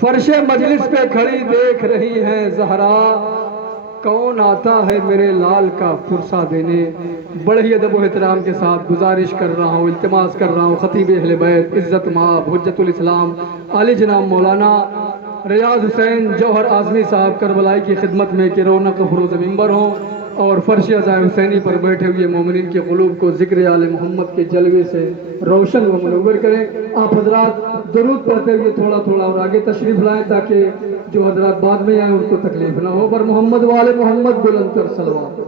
فرش مجلس پہ کھڑی دیکھ رہی ہیں زہرا، کون آتا ہے میرے لال کا پرسہ دینے۔ بڑی ادب و احترام کے ساتھ گزارش کر رہا ہوں، التماس کر رہا ہوں خطیب اہل بیت عزت مآب حجت الاسلام عالی جناب مولانا ریاض حسین جوہر اعظمی صاحب کربلائی کی خدمت میں کہ رونق فروز ممبر ہوں اور فرش عزائے حسینی پر بیٹھے ہوئے مومنین کے قلوب کو ذکر آل محمد کے جلوے سے روشن و منور کریں۔ آپ حضرات درود پڑھتے ہوئے تھوڑا تھوڑا اور آگے تشریف لائیں تاکہ جو حضرات بعد میں آئیں ان کو تکلیف نہ ہو۔ پر محمد والے محمد بلند تر صلوات۔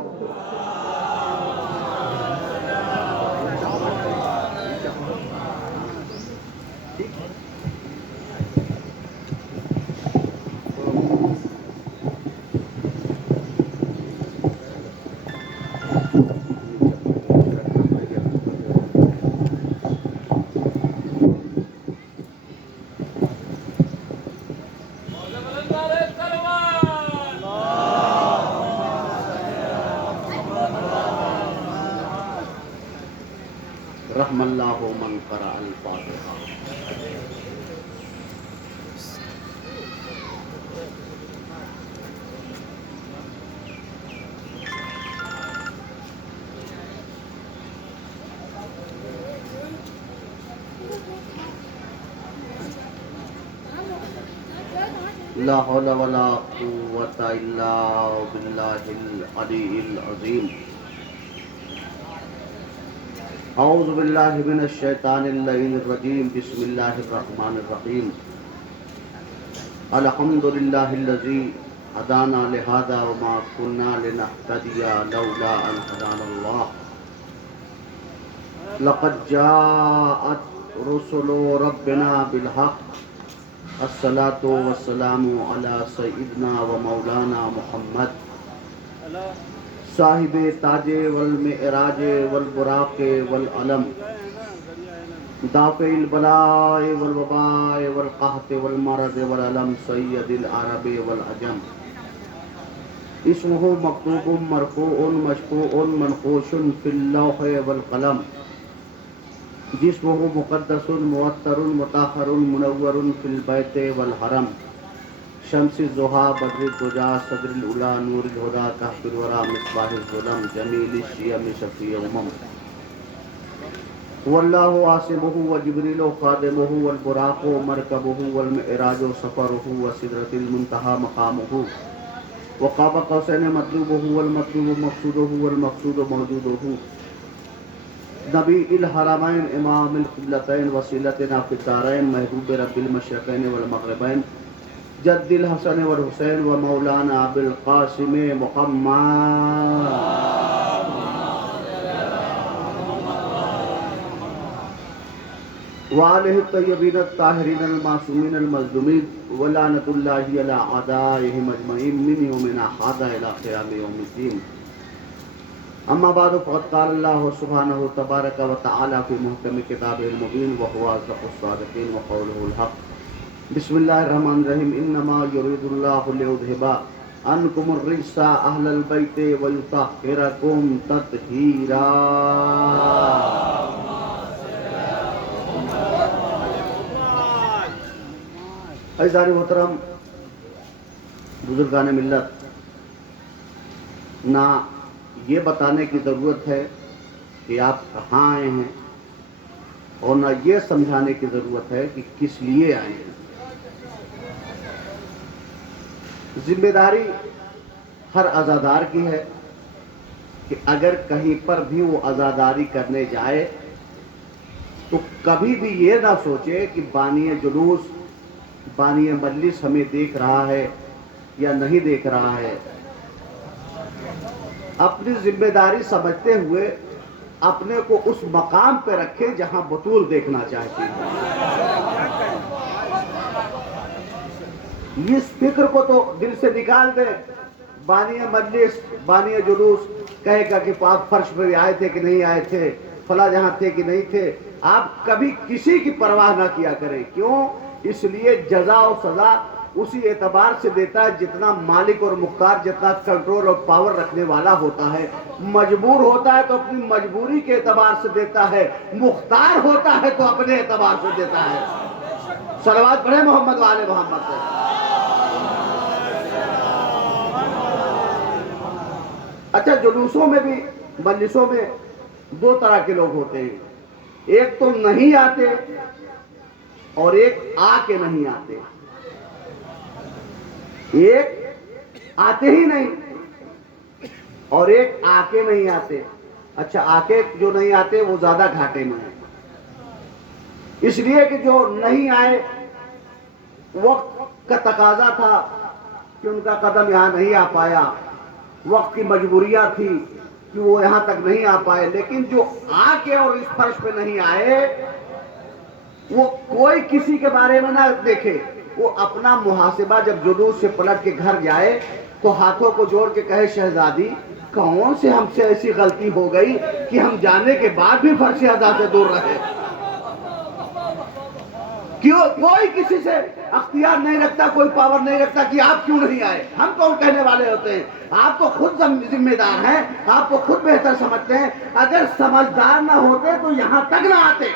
رحم اللہ من قرأ الفاتحہ۔ لا حول ولا قوة الا باللہ العلی العظیم۔ اعوذ باللہ من الشیطان اللعین الرجیم، بسم اللہ الرحمن الرحیم۔ الحمد للہ الذی ہدانا لہذا وما كنا لنہتدی لولا ان ہدانا اللہ۔ لقد جاءت رسل ربنا بالحق، الصلاة والسلام علی سیدنا و مولانا محمد صاحب تاج والمعراج والبراق والعلم، دافع البلاء والوباء والقحط والمرض والعلم، سید العرب والعجم، اسمہ مکتوب مرفوع مشفوع منقوش فی اللوح والقلم، جسمہ مقدس معطر مطہر منور فی البیت والحرم، شمس الضحیٰ بدر الدجیٰ صدر الاولیٰ نور الہدیٰ کہف الورى مصباح الظلم جمیل الشیم شفیع امم، واللہ عاصمہ وجبریل خادمہ والبراق مرکبہ والمعراج سفرہ وسدرۃ المنتہی مقامہ، وقاب قوسین مطلوبہ والمطلوب مقصودہ والمقصود موجودہ، نبی الحرمین امام القبلتین وسیلتنا فی الدارین محبوب رب المشرقین والمغربین، جد الحسن والحسین و مولانا ابو القاسم محمد۔ وآلہ الطیبین الطاہرین المعصومین المظلومین، ولعنۃ اللہ علی اعدائہم اجمعین من یومنا ھذا الی قیام یوم الدین۔ اما بعد فقد قال اللہ سبحانہ تبارک و تعالی فی محکم کتابہ المبین وہو اصدق الصادقین وقولہ الحق۔ بسم اللہ الرحمن الرحیم، انما یرید اللہ لیذھب عنکم الرجس اہل البیت ویطہرکم تطہیرا۔ عزیزان محترم، بزرگان ملت، نہ یہ بتانے کی ضرورت ہے کہ آپ کہاں آئے ہیں اور نہ یہ سمجھانے کی ضرورت ہے کہ کس لیے آئے ہیں۔ ذمہ داری ہر عزادار کی ہے کہ اگر کہیں پر بھی وہ عزاداری کرنے جائے تو کبھی بھی یہ نہ سوچے کہ بانی جلوس بانی مجلس ہمیں دیکھ رہا ہے یا نہیں دیکھ رہا ہے۔ اپنی ذمہ داری سمجھتے ہوئے اپنے کو اس مقام پہ رکھے جہاں بطول دیکھنا چاہتی ہے۔ اس فکر کو تو دل سے نکال دے۔ بانی مجلس بانی جلوس کہے گا کہ آپ فرش پہ آئے تھے کہ نہیں آئے تھے، فلاں جہاں تھے کہ نہیں تھے، آپ کبھی کسی کی پرواہ نہ کیا کریں۔ کیوں؟ اس لیے جزا و سزا اسی اعتبار سے دیتا ہے جتنا مالک اور مختار، جتنا کنٹرول اور پاور رکھنے والا ہوتا ہے۔ مجبور ہوتا ہے تو اپنی مجبوری کے اعتبار سے دیتا ہے، مختار ہوتا ہے تو اپنے اعتبار سے دیتا ہے۔ صلوات پڑھیں محمد والے محمد سے. اچھا جلوسوں میں بھی مجلسوں میں دو طرح کے لوگ ہوتے ہیں. ایک تو نہیں آتے اور ایک آ کے نہیں آتے. ایک آتے ہی نہیں اور ایک آ کے نہیں آتے. اچھا آ کے جو نہیں آتے وہ زیادہ گھاٹے میں ہیں. اس لیے کہ جو نہیں آئے وقت کا تقاضا تھا کہ ان کا قدم یہاں نہیں آ پایا, وقت کی مجبوریاں تھی کہ وہ یہاں تک نہیں آ پائے. لیکن جو آ کے اور اس فرش پہ نہیں آئے وہ کوئی کسی کے بارے میں نہ دیکھے, وہ اپنا محاسبہ جب جلوس سے پلٹ کے گھر جائے تو ہاتھوں کو جوڑ کے کہے شہزادی کون سے ہم سے ایسی غلطی ہو گئی کہ ہم جانے کے بعد بھی فرش ادا سے دور رہے. کیوں کوئی کسی سے اختیار نہیں رکھتا, کوئی پاور نہیں رکھتا کہ آپ کیوں نہیں آئے. ہم کون کہنے والے ہوتے ہیں؟ آپ تو خود ذمہ دار ہیں, آپ کو خود بہتر سمجھتے ہیں. اگر سمجھدار نہ ہوتے تو یہاں تک نہ آتے.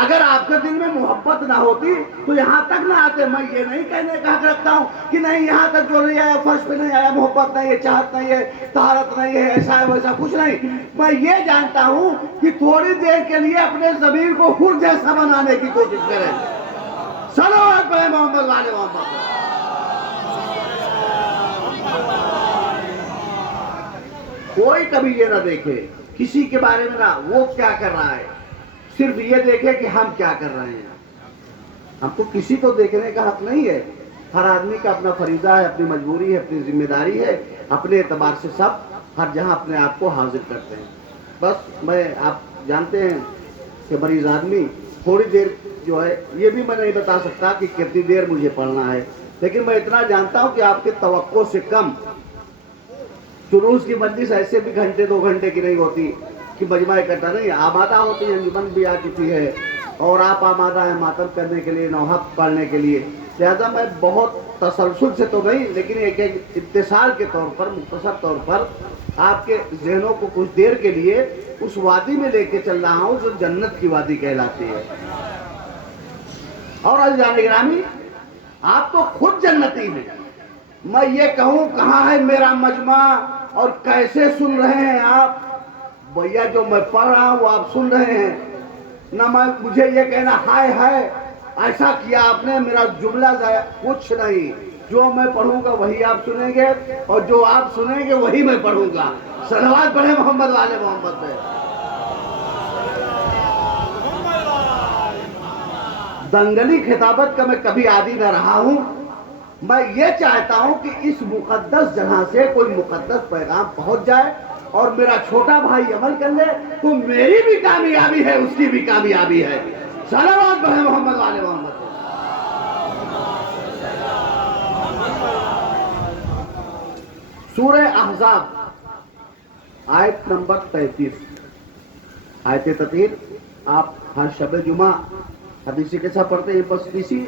اگر آپ کے دل میں محبت نہ ہوتی تو یہاں تک نہ آتے. میں یہ نہیں کہنے کا حق رکھتا ہوں کہ نہیں یہاں تک جو نہیں آیا فرش پہ نہیں آیا, محبت نہیں ہے, چاہت نہیں ہے, طہارت نہیں ہے, ایسا ہے ویسا کچھ نہیں. میں یہ جانتا ہوں کہ تھوڑی دیر کے لیے اپنے ضمیر کو خود جیسا بنانے کی کوشش کریں. صلوات پڑھیں محمد والے محمد. کوئی کبھی یہ نہ دیکھے کسی کے بارے میں نہ وہ کیا کر رہا ہے, صرف یہ دیکھے کہ ہم کیا کر رہے ہیں. ہم کو کسی کو دیکھنے کا حق نہیں ہے. ہر آدمی کا اپنا فریضہ ہے, اپنی مجبوری ہے, اپنی ذمہ داری ہے. اپنے اعتبار سے سب ہر جہاں اپنے آپ کو حاضر کرتے ہیں. بس میں آپ جانتے ہیں کہ مریض آدمی تھوڑی دیر جو ہے یہ بھی میں نہیں بتا سکتا کہ کتنی دیر مجھے پڑھنا ہے, لیکن میں اتنا جانتا ہوں کہ آپ کے توقع سے کم جلوس کی مجلس ایسے بھی گھنٹے 2 گھنٹے کی نہیں ہوتی کہ مجمع اکٹھا نہیں. آمادہ ہوتی ہے, انجمن بھی آ چکی ہے اور آپ آمادہ ہیں ماتم کرنے کے لیے, نوحہ پڑھنے کے لیے. لہذا میں بہت تسلسل سے تو نہیں لیکن ایک اتصال کے طور پر, مختصر طور پر آپ کے ذہنوں کو کچھ دیر کے لیے اس وادی میں لے کے چل رہا ہوں جو جنت کی وادی کہلاتی ہے. اور عزیزان گرامی آپ تو خود جنتی ہیں. میں یہ کہوں کہاں ہے میرا مجمع اور کیسے سن رہے ہیں آپ؟ بھیا جو میں پڑھ رہا ہوں وہ آپ سن رہے ہیں نہ. میں مجھے یہ کہنا ہائے ہائے ایسا کیا آپ نے, میرا جملہ ضائع, کچھ نہیں. جو میں پڑھوں گا وہی آپ سنیں گے اور جو آپ سنیں گے وہی میں پڑھوں گا. صلوات پڑھیں محمد والے محمد پہ. دنگلی خطابت کا میں کبھی عادی نہ رہا ہوں. میں یہ چاہتا ہوں کہ اس مقدس جگہ سے کوئی مقدس پیغام پہنچ جائے اور میرا چھوٹا بھائی عمل کر لے تو میری بھی کامیابی ہے, اس کی بھی کامیابی ہے. صلوات پڑھیں محمد والے محمد. سورہ احزاب آیت نمبر 33. آیت تطہیر آپ ہر شب جمعہ حدیث کیسا پڑھتے ہیں, بس اسی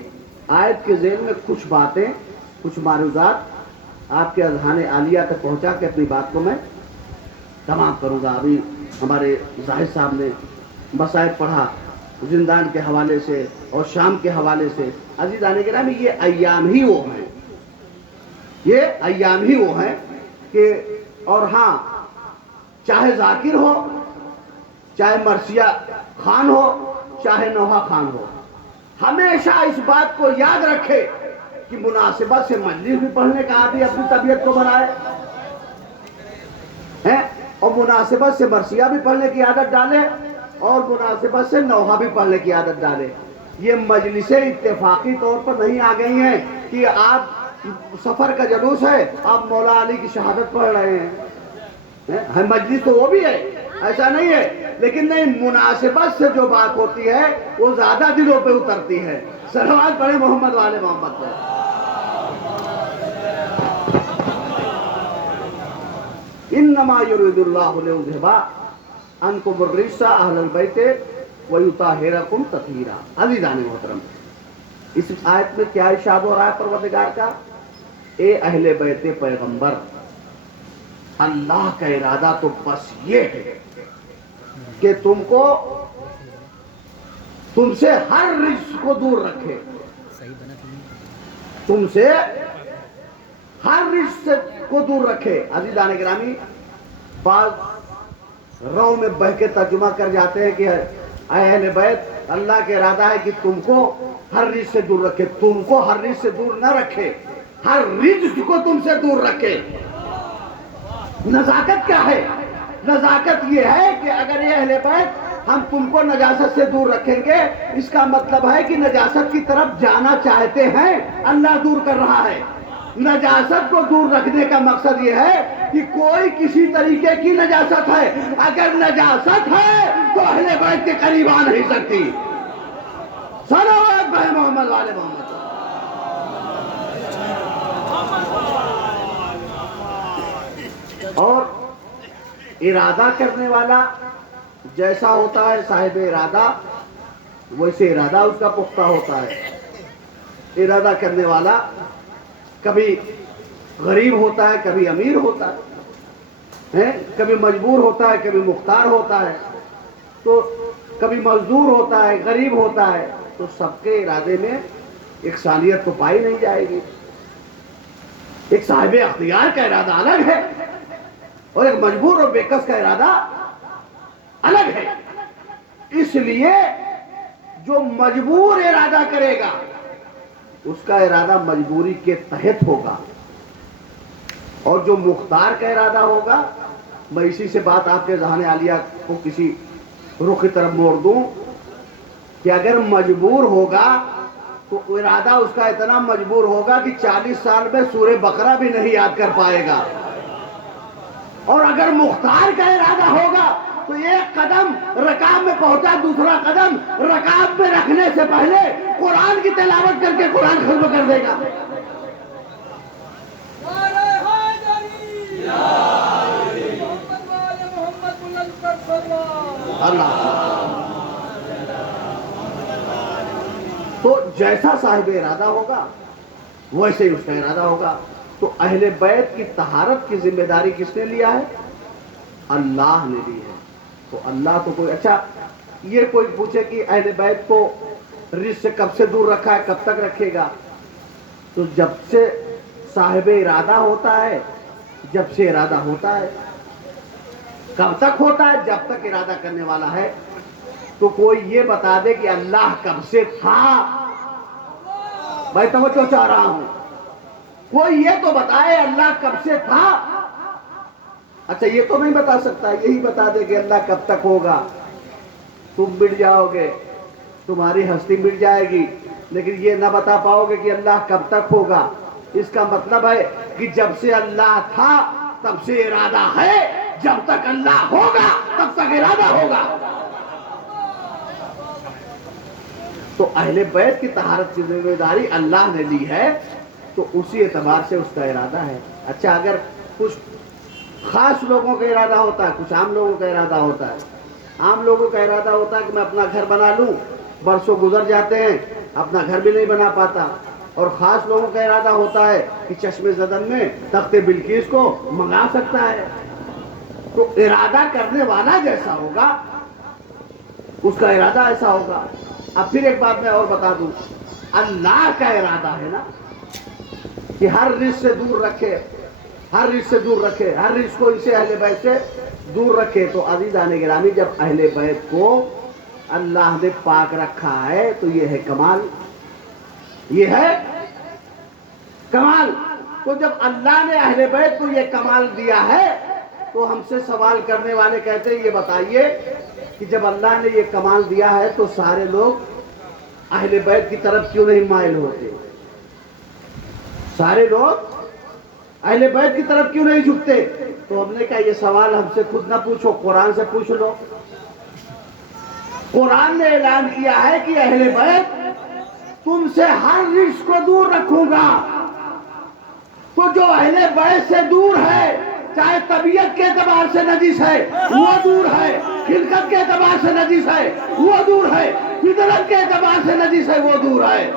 آیت کے ذیل میں کچھ باتیں, کچھ معروضات آپ کے اذہان عالیہ تک پہنچا کے اپنی بات کو میں تمام کروں گا. ابھی ہمارے زاہد صاحب نے مسائل پڑھا زندان کے حوالے سے اور شام کے حوالے سے. عزیزان گرامی یہ ایام ہی وہ ہیں, یہ ایام ہی وہ ہیں کہ, اور ہاں چاہے ذاکر ہو, چاہے مرثیہ خان ہو, چاہے نوحہ خان ہو, ہمیشہ اس بات کو یاد رکھے کہ مناسبت سے مجلس بھی پڑھنے کا عادی اپنی طبیعت کو بنائے اور مناسبت سے مرثیہ بھی پڑھنے کی عادت ڈالے اور مناسبت سے نوحہ بھی پڑھنے کی عادت ڈالے. یہ مجلسیں اتفاقی طور پر نہیں آ گئی ہیں کہ آپ سفر کا جلوس ہے آپ مولا علی کی شہادت پڑھ رہے ہیں. مجلس تو وہ بھی ہے, ایسا نہیں ہے, لیکن نہیں, مناسبت سے جو بات ہوتی ہے وہ زیادہ دلوں پہ اترتی ہے. صلوات پڑھیں محمد والے محمد پہ. انما یرید اللہ لیذھب عنکم الرجس اہل البیت ویطہرکم تطہیرا. عزیزان محترم اس آیت میں کیا ارشاد ہو رہا ہے پروردگار کا؟ اے اہل بیت پیغمبر, اللہ کا ارادہ تو بس یہ ہے کہ تم کو تم سے ہر رجس کو دور رکھے، تم سے ہر رجس کو دور رکھے۔ عزیزان گرامی، بعض رو میں بہ کے ترجمہ کر جاتے ہیں کہ اے اہل بیت، اللہ کا ارادہ ہے کہ تم کو ہر رجس سے دور رکھے، تم کو ہر رجس سے دور نہ رکھے، ہر رجس کو تم سے دور رکھے۔ نزاکت کیا ہے؟ نزاکت یہ ہے کہ اگر یہ اہل بیت ہم تم کو نجاست سے دور رکھیں گے، اس کا مطلب ہے کہ نجاست کی طرف جانا چاہتے ہیں، اللہ دور کر رہا ہے۔ نجاست کو دور رکھنے کا مقصد یہ ہے کہ کوئی کسی طریقے کی نجاست ہے، اگر نجاست ہے تو اہل بیت کے قریب آ نہیں سکتی۔ صلوات بھائی محمد والے محمد۔ اور ارادہ کرنے والا جیسا ہوتا ہے صاحب ارادہ، ویسے ارادہ اس کا پختہ ہوتا ہے۔ ارادہ کرنے والا کبھی غریب ہوتا ہے، کبھی امیر ہوتا ہے، کبھی مجبور ہوتا ہے، کبھی مختار ہوتا ہے، تو کبھی مزدور ہوتا ہے، غریب ہوتا ہے، تو سب کے ارادے میں یکسانیت تو پائی نہیں جائے گی۔ ایک صاحب اختیار کا ارادہ الگ ہے اور ایک مجبور اور بےکس کا ارادہ الگ ہے۔ اس لیے جو مجبور ارادہ کرے گا اس کا ارادہ مجبوری کے تحت ہوگا، اور جو مختار کا ارادہ ہوگا، میں اسی سے بات آپ کے ذہن عالیہ کو کسی رخ کی طرف موڑ دوں کہ اگر مجبور ہوگا تو ارادہ اس کا اتنا مجبور ہوگا کہ 40 سال میں سورہ بقرہ بھی نہیں یاد کر پائے گا، اور اگر مختار کا ارادہ ہوگا تو ایک قدم رکاب میں پہنچا، دوسرا قدم رکاب میں رکھنے سے پہلے قرآن کی تلاوت کر کے قرآن ختم کر دے گا۔ اللہ تو جیسا صاحب ارادہ ہوگا ویسے ہی اس کا ارادہ ہوگا۔ تو اہل بیت کی طہارت کی ذمہ داری کس نے لیا ہے؟ اللہ نے لی ہے۔ تو اللہ تو کوئی اچھا یہ کوئی پوچھے کہ اہل بیت کو رزق سے کب سے دور رکھا ہے، کب تک رکھے گا؟ تو جب سے صاحب ارادہ ہوتا ہے، جب سے ارادہ ہوتا ہے۔ کب تک ہوتا ہے؟ جب تک ارادہ کرنے والا ہے۔ تو کوئی یہ بتا دے کہ اللہ کب سے تھا، میں توجہ چاہ رہا ہوں، کوئی یہ تو بتائے اللہ کب سے تھا۔ اچھا یہ تو نہیں بتا سکتا، یہی بتا دے کہ اللہ کب تک ہوگا، تم مٹ جاؤ گے، تمہاری ہستی مٹ جائے گی، لیکن یہ نہ بتا پاؤ گے کہ اللہ کب تک ہوگا۔ اس کا مطلب ہے کہ جب سے اللہ تھا تب سے ارادہ ہے، جب تک اللہ ہوگا تب تک ارادہ ہوگا۔ تو اہل بیت کی طہارت کی ذمہ داری اللہ نے لی ہے، تو اسی اعتبار سے اس کا ارادہ ہے۔ اچھا اگر کچھ خاص لوگوں کا ارادہ ہوتا ہے، کچھ عام لوگوں کا ارادہ ہوتا ہے۔ عام لوگوں کا ارادہ ہوتا ہے کہ میں اپنا گھر بنا لوں، برسوں گزر جاتے ہیں اپنا گھر بھی نہیں بنا پاتا۔ اور خاص لوگوں کا ارادہ ہوتا ہے کہ چشم زدن میں تخت بلقیس کو منگا سکتا ہے۔ تو ارادہ کرنے والا جیسا ہوگا اس کا ارادہ ایسا ہوگا۔ اب پھر ایک بات میں اور بتا دوں، اللہ کا ارادہ ہے نا کہ ہر رزق سے دور رکھے، ہر رزق سے دور رکھے، ہر رزق کو اسے اہل بیت سے دور رکھے۔ تو عزیزان گرامی جب اہل بیت کو اللہ نے پاک رکھا ہے تو یہ ہے کمال، یہ ہے کمال۔ تو جب اللہ نے اہل بیت کو یہ کمال دیا ہے تو ہم سے سوال کرنے والے کہتے ہیں یہ بتائیے کہ جب اللہ نے یہ کمال دیا ہے تو سارے لوگ اہل بیت کی طرف کیوں نہیں مائل ہوتے؟ سارے لوگ اہل بیت کی طرف کیوں نہیں جھکتے؟ تو ہم نے کہا یہ سوال ہم سے خود نہ پوچھو، قرآن سے پوچھ لو۔ قرآن نے اعلان کیا ہے کہ اہل بیت تم سے ہر رزق کو دور رکھوں گا۔ تو جو اہل بیت سے دور ہے، چاہے طبیعت کے اعتبار سے نجس ہے وہ دور ہے، خلقت کے اعتبار سے نجس ہے وہ دور ہے، فطرت کے اعتبار سے نجس ہے وہ دور ہے۔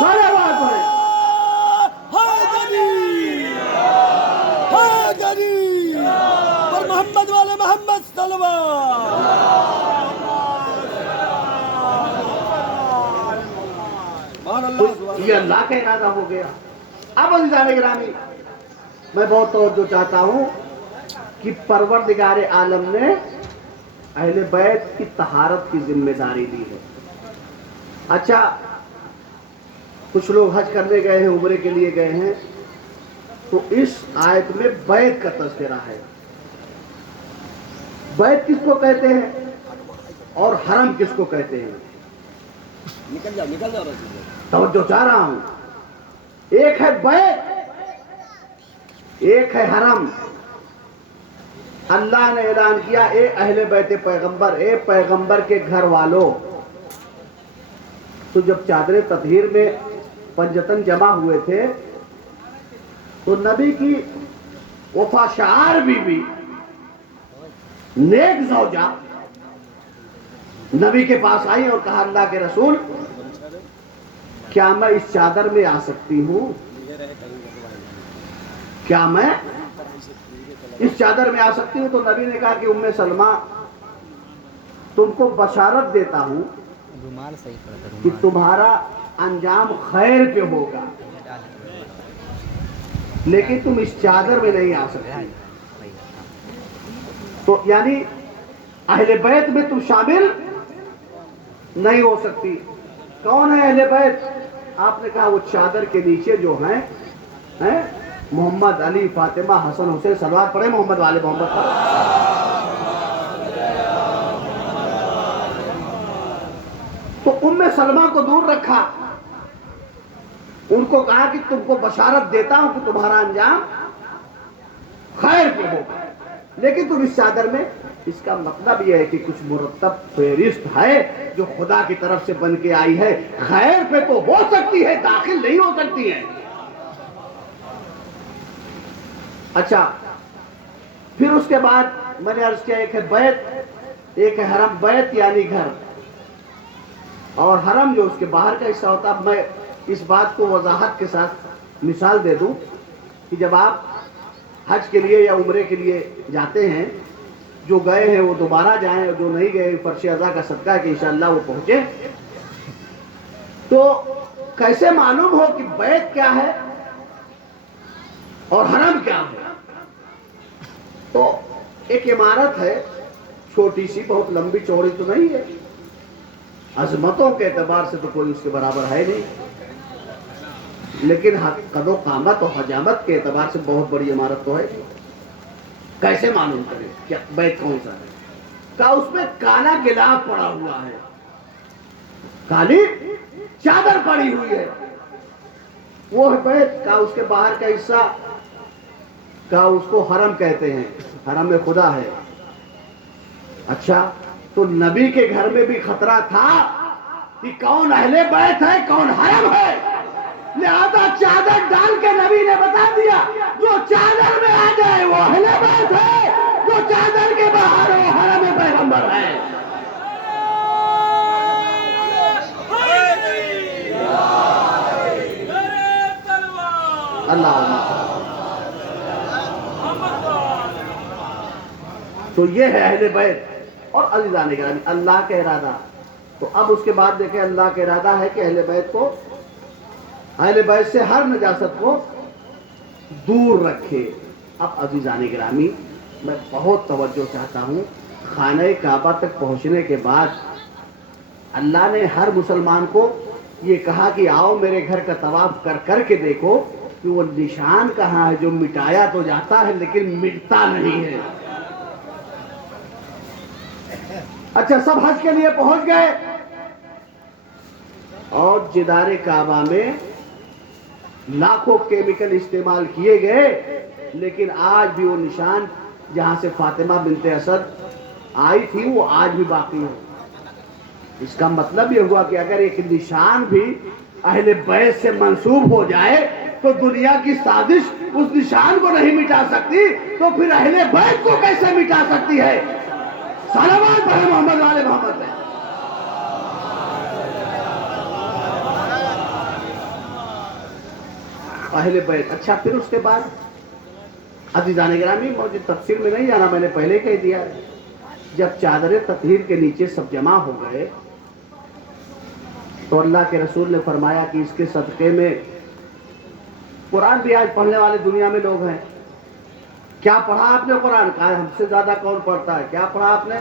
سارے بات ہے محمد والے محمد صلوات۔ تو یہ اللہ کا ارادہ ہو گیا. اب عزیزان گرامی میں بہت توجہ چاہتا ہوں کہ پروردگار عالم نے اہل بیت کی طہارت کی ذمہ داری دی ہے. اچھا کچھ لوگ حج کرنے گئے ہیں, عمرے کے لیے گئے ہیں, تو اس آیت میں بیت کا تذکرہ ہے. بیت کس کو کہتے ہیں اور حرم کس کو کہتے ہیں؟ نکل جاؤ توجہ چاہ رہا ہوں. ایک ہے بیت, ایک ہے حرم. اللہ نے اعلان کیا اے اہل بیت پیغمبر, اے پیغمبر کے گھر والوں. تو جب چادر تطہیر میں پنجتن جمع ہوئے تھے تو نبی کی وفا شعار بی نیک زوجہ نبی کے پاس آئی اور کہا اللہ کے رسول کیا میں اس چادر میں آ سکتی ہوں؟ کیا میں اس چادر میں آ سکتی ہوں؟ تو نبی نے کہا کہ ام سلمہ تم کو بشارت دیتا ہوں کہ تمہارا انجام خیر پہ ہوگا, لیکن تم اس چادر میں نہیں آ سکتی. تو یعنی اہل بیت میں تم شامل نہیں ہو سکتی. کون ہے اہل بیت؟ آپ نے کہا وہ چادر کے نیچے جو ہیں محمد, علی, فاطمہ, حسن, حسین. صلوات پڑھے محمد والے محمد پر. تو ام سلمہ کو دور رکھا, ان کو کہا کہ تم کو بشارت دیتا ہوں کہ تمہارا انجام خیر پہ ہوگا, لیکن تم اس چادر میں. اس کا مطلب یہ ہے کہ کچھ مرتب فہرست ہے جو خدا کی طرف سے بن کے آئی ہے. خیر پہ تو ہو سکتی ہے, داخل نہیں ہو سکتی ہے. اچھا پھر اس کے بعد میں نے عرض کیا ایک ہے بیت, ایک ہے حرم. بیت یعنی گھر, اور حرم جو اس کے باہر کا حصہ ہوتا. میں اس بات کو وضاحت کے ساتھ مثال دے دوں کہ جب آپ حج کے لیے یا عمرے کے لیے جاتے ہیں, جو گئے ہیں وہ دوبارہ جائیں, اور جو نہیں گئے فرش اعضاء کا صدقہ ہے کہ انشاءاللہ وہ پہنچے. تو کیسے معلوم ہو کہ بیت کیا ہے اور حرم کیا ہے؟ تو ایک عمارت ہے چھوٹی سی, بہت لمبی چوڑی تو نہیں ہے, عظمتوں کے اعتبار سے تو کوئی اس کے برابر ہے نہیں, لیکن قد و قامت اور حجامت کے اعتبار سے بہت بڑی عمارت تو ہے. کیسے معلوم کریں کہ بیت کون سا ہے؟ کہا اس میں کالا گلاف پڑا ہوا ہے, کالی چادر پڑی ہوئی ہے, وہ ہے بیت. کہا اس کے باہر کا حصہ, کہا اس کو حرم کہتے ہیں, حرم میں خدا ہے. اچھا تو نبی کے گھر میں بھی خطرہ تھا کہ کون اہل بیت ہے کون حرم ہے, لہذا چادر ڈال کے نبی نے بتا دیا جو چادر میں آ جائے وہ اہل بیت ہے, جو چادر کے باہر وہ حرم پیغمبر ہے. اللہ تو یہ ہے اہل بیت. اور عزیزان گرامی اللہ کا ارادہ. تو اب اس کے بعد دیکھیں اللہ کا ارادہ ہے کہ اہل بیت کو, اہل بیت سے ہر نجاست کو دور رکھے. اب عزیزان گرامی میں بہت توجہ چاہتا ہوں. خانہ کعبہ تک پہنچنے کے بعد اللہ نے ہر مسلمان کو یہ کہا کہ آؤ میرے گھر کا طواف کر کے دیکھو کہ وہ نشان کہاں ہے جو مٹایا تو جاتا ہے لیکن مٹتا نہیں ہے. اچھا سب حج کے لیے پہنچ گئے اور جدار کعبہ میں لاکھوں کیمیکل استعمال کیے گئے, لیکن آج بھی وہ نشان جہاں سے فاطمہ بنت اسد آئی تھی وہ آج بھی باقی ہے. اس کا مطلب یہ ہوا کہ اگر ایک نشان بھی اہل بیت سے منسوب ہو جائے تو دنیا کی سازش اس نشان کو نہیں مٹا سکتی, تو پھر اہل بیت کو کیسے مٹا سکتی ہے؟ صلوات پڑھے محمد والے محمد ہے. اہل بیت. اچھا پھر اس کے بعد عزیزان گرامی مجھے تفصیل میں نہیں جانا, میں نے پہلے کہہ دیا. جب چادر تطہیر کے نیچے سب جمع ہو گئے تو اللہ کے رسول نے فرمایا کہ اس کے صدقے میں قرآن بھی آج پڑھنے والے دنیا میں لوگ ہیں. کیا پڑھا آپ نے قرآن؟ کہا ہم سے زیادہ کون پڑھتا ہے. کیا پڑھا آپ نے؟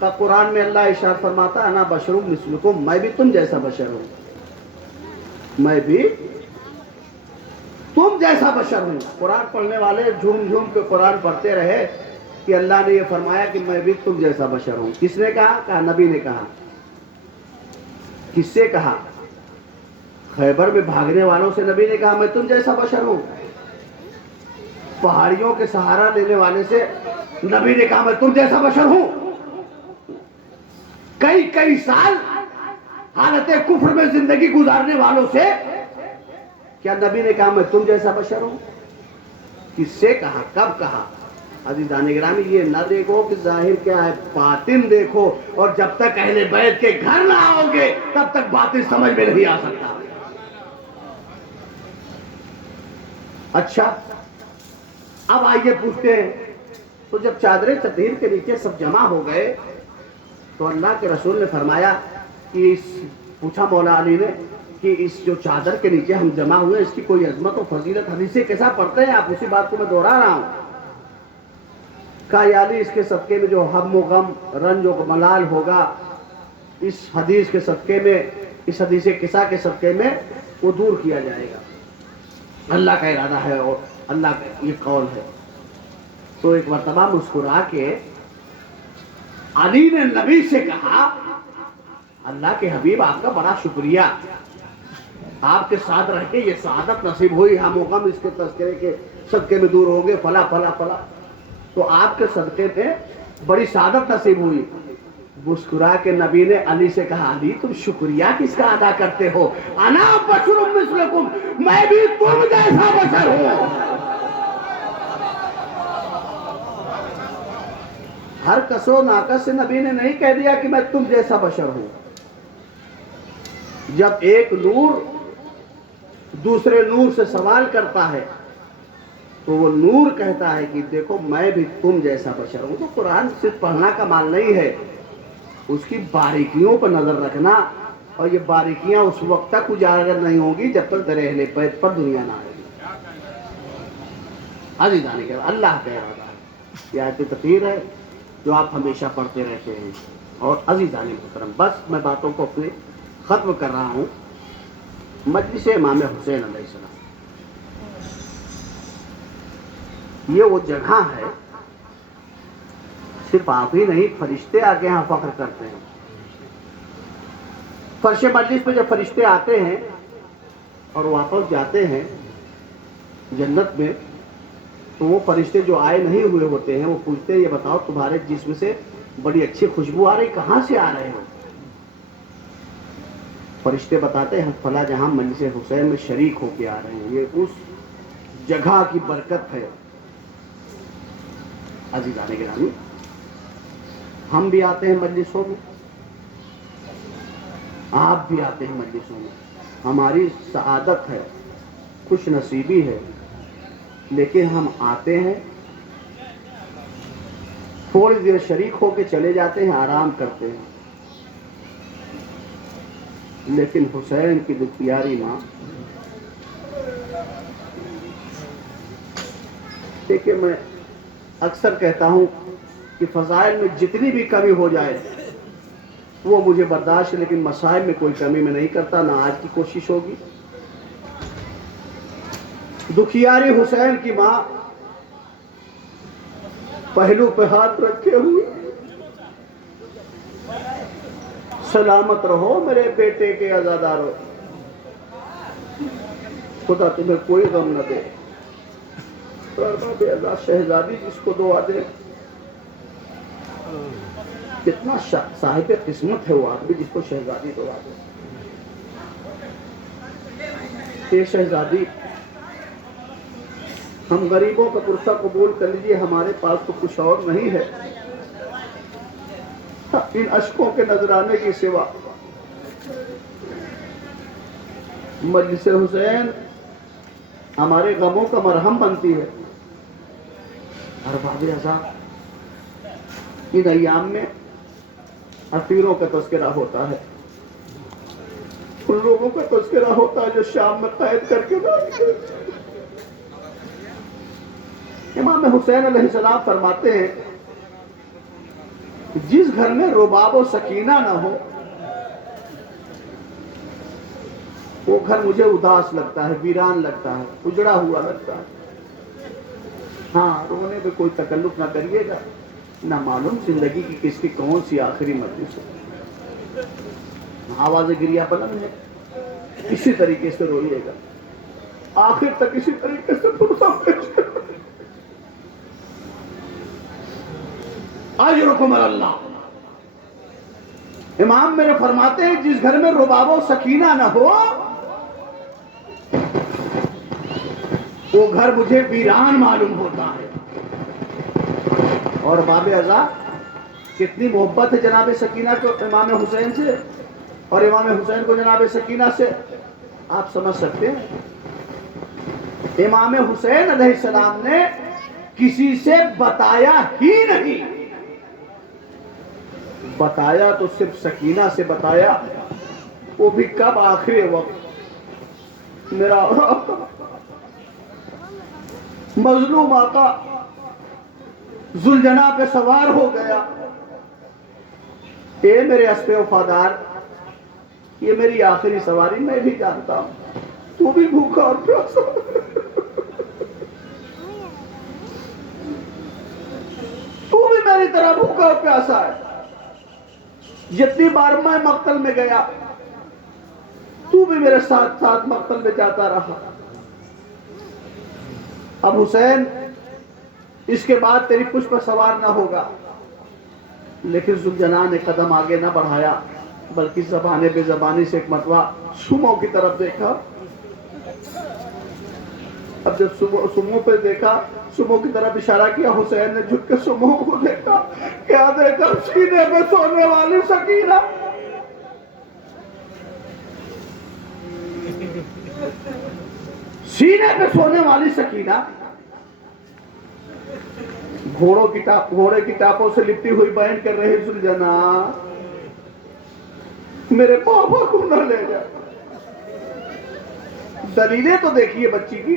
کہا قرآن میں اللہ ارشاد فرماتا ہے انا بشر مثلکم، میں بھی تم جیسا بشر ہوں، میں بھی تم جیسا بشر ہوں. قرآن پڑھنے والے جھوم جھوم کے قرآن پڑھتے رہے کہ اللہ نے یہ فرمایا کہ میں بھی تم جیسا بشر ہوں. کس نے کہا؟ کہا نبی نے کہا. کس سے کہا؟ خیبر میں بھاگنے والوں سے نبی نے کہا میں تم جیسا بشر ہوں. پہاڑیوں کے سہارا لینے والے سے نبی نے کہا میں تم جیسا بشر ہوں. کئی سال حالت کفر میں زندگی گزارنے والوں سے کیا نبی نے کہا میں تم جیسا بشر ہوں؟ کس سے کہا؟ کب کہا؟ عزیزان گرامی یہ نہ دیکھو کہ ظاہر کیا ہے، باطن دیکھو. اور جب تک اہل بیت کے گھر نہ آؤ گے تب تک باطن سمجھ میں نہیں آ سکتا. اچھا اب آئیے پوچھتے ہیں، تو جب چادریں تطہیر کے نیچے سب جمع ہو گئے تو اللہ کے رسول نے فرمایا کہ پوچھا مولا علی نے کہ اس جو چادر کے نیچے ہم جمع ہوئے اس کی کوئی عظمت و فضیلت حدیثیں کیسا پڑھتے ہیں آپ؟ اسی بات کو میں دوہرا رہا ہوں. کہا یا علی اس کے صدقے میں جو ہم و غم رنج و ملال ہوگا اس حدیث کے صدقے میں، اس حدیث قصہ کے صدقے میں وہ دور کیا جائے گا. اللہ کا ارادہ ہے اور اللہ کا یہ قول ہے. تو ایک مرتبہ مسکرا کے علی نے نبی سے کہا اللہ کے حبیب آپ کا بڑا شکریہ، آپ کے ساتھ رہ کے یہ سعادت نصیب ہوئی، ہم و غم اس کے تذکرے کے صدقے میں دور ہو گئے فلا فلا فلا. تو آپ کے صدقے پہ بڑی سعادت نصیب ہوئی. مسکرا کے نبی نے علی سے کہا علی تم شکریہ کس کا ادا کرتے ہو؟ انا بشر مثلکم، میں بھی تم جیسا بشر ہوں. ہر کس و ناقص سے نبی نے نہیں کہہ دیا کہ میں تم جیسا بشر ہوں. جب ایک نور دوسرے نور سے سوال کرتا ہے تو وہ نور کہتا ہے کہ دیکھو میں بھی تم جیسا بشر ہوں. تو قرآن صرف پڑھنا کا مال نہیں ہے، اس کی باریکیوں پر نظر رکھنا. اور یہ باریکیاں اس وقت تک اجاگر نہیں ہوں گی جب تک در اہل بیت پر دنیا نہ آئے گی. عزیزان کے اللہ کا ارادہ ہے، یہ آیت تطہیر ہے جو آپ ہمیشہ پڑھتے رہتے ہیں. اور عزیزان محترم بس میں باتوں کو اپنے ختم کر رہا ہوں. مجلس امام حسین علیہ السلام یہ وہ جگہ ہے، صرف آپ ہی نہیں فرشتے آ کے یہاں فخر کرتے ہیں. فرش مجلس پہ جب فرشتے آتے ہیں اور واپس جاتے ہیں جنت میں تو وہ فرشتے جو آئے نہیں ہوئے ہوتے ہیں وہ پوچھتے ہیں یہ بتاؤ تمہارے جسم سے بڑی اچھی خوشبو آ رہی، کہاں سے آ رہے ہو؟ فرشتے بتاتے ہیں فلاں جہاں مجلس حسین میں شریک ہو کے آ رہے ہیں، یہ اس جگہ کی برکت ہے. عزیزان گرامی ہم بھی آتے ہیں مجلسوں میں، آپ بھی آتے ہیں مجلسوں میں، ہماری سعادت ہے، خوش نصیبی ہے. لیکن ہم آتے ہیں تھوڑی دیر شریک ہو کے چلے جاتے ہیں، آرام کرتے ہیں. لیکن حسین کی جو پیاری ماں، دیکھیں میں اکثر کہتا ہوں کہ فضائل میں جتنی بھی کمی ہو جائے وہ مجھے برداشت، لیکن مسائل میں کوئی کمی میں نہیں کرتا، نہ آج کی کوشش ہوگی. دکھیاری حسین کی ماں پہلو پہ ہاتھ رکھے ہوئے سلامت رہو میرے بیٹے کے عزادارو، خدا تمہیں کوئی غم نہ دے. بے عزا شہزادی جس کو دعا دے، کتنا صاحب قسمت ہے وہ آدمی جس کو شہزادی دعا دے. یہ شہزادی ہم غریبوں کا پرسہ قبول کر لیجئے، ہمارے پاس تو کچھ اور نہیں ہے ان اشکوں کے نذرانے کی سوا. مجلس حسین ہمارے غموں کا مرہم بنتی ہے. ارباب عذاب ان ایام میں اسیروں کا تذکرہ ہوتا ہے، ان لوگوں کا تذکرہ ہوتا ہے جو شام میں قید کر کے لاتے۔ امام حسین علیہ السلام فرماتے ہیں جس گھر میں رباب و سکینہ نہ ہو وہ گھر مجھے اداس لگتا ہے، ویران لگتا ہے، اجڑا ہوا لگتا ہے۔ ہاں، رونے پہ کوئی تکلف نہ کریے گا، نہ معلوم زندگی کی کس کی کون سی آخری مجلس ہے۔ آواز گریہ بلند ہے، اسی طریقے سے روئیے گا، آخر تک اسی طریقے سے اجرکم اللہ۔ امام میرے فرماتے ہیں جس گھر میں رباب و سکینہ نہ ہو وہ گھر مجھے ویران معلوم ہوتا ہے۔ اور باب ازا کتنی محبت ہے جناب سکینہ کو امام حسین سے، اور امام حسین کو جناب سکینہ سے، آپ سمجھ سکتے ہیں۔ امام حسین علیہ السلام نے کسی سے بتایا ہی نہیں، بتایا تو صرف سکینہ سے بتایا، وہ بھی کب؟ آخری وقت۔ میرا مظلوم آقا ذوالجناح پہ سوار ہو گیا، اے میرے اسب وفادار، یہ میری آخری سواری، میں بھی جانتا ہوں تو بھی بھوکا اور پیاسا، تو بھی میری طرح بھوکا اور پیاسا ہے۔ جتنی بار میں مقتل میں گیا تو بھی میرے ساتھ ساتھ مقتل میں جاتا رہا۔ اب حسین اس کے بعد تیری پشت پر سوار نہ ہوگا، لیکن ذوالجناح نے قدم آگے نہ بڑھایا بلکہ زبانے بے زبانی سے ایک مرتبہ سمو کی طرف دیکھا۔ اب جب سمو پہ دیکھا، سمو کی طرف اشارہ کیا، حسین نے جھک کے سمو کو دیکھا، کیا دیکھا؟ سینے پہ سونے والی سکینہ۔ سینے پہ سونے والی سکینہ، گھوڑے کی ٹاپوں سے لپٹی ہوئی بیان کر رہے ذوالجناح میرے پاپا کو نہ لے جا۔ دلیلیں تو دیکھیے بچی کی،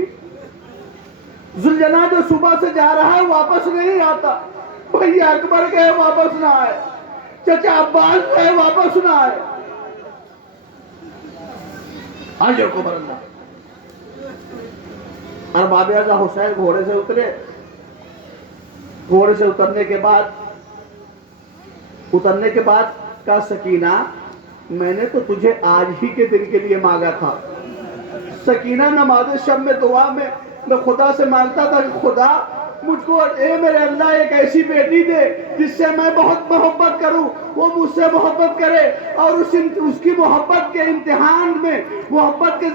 ذوالجناح جو صبح سے جا رہا ہے واپس نہیں آتا، بھیا اکبر گئے واپس نہ آئے، چچا عباس گئے واپس نہ آئے۔ آجو کو برندہ اور باب اعظم حسین گھوڑے سے اترے۔ گھوڑے سے اترنے کے بعد کہا سکینہ میں نے تو تجھے آج ہی کے دن کے لیے مانگا تھا۔ سکینہ نماز شب میں دعا میں خدا سے مانگتا تھا کہ خدا مجھ کو اے میرے اللہ ایک ایسی بیٹی دے جس سے میں بہت محبت کروں، وہ مجھ سے محبت کرے، اور اس کی محبت کے امتحان میں، محبت کے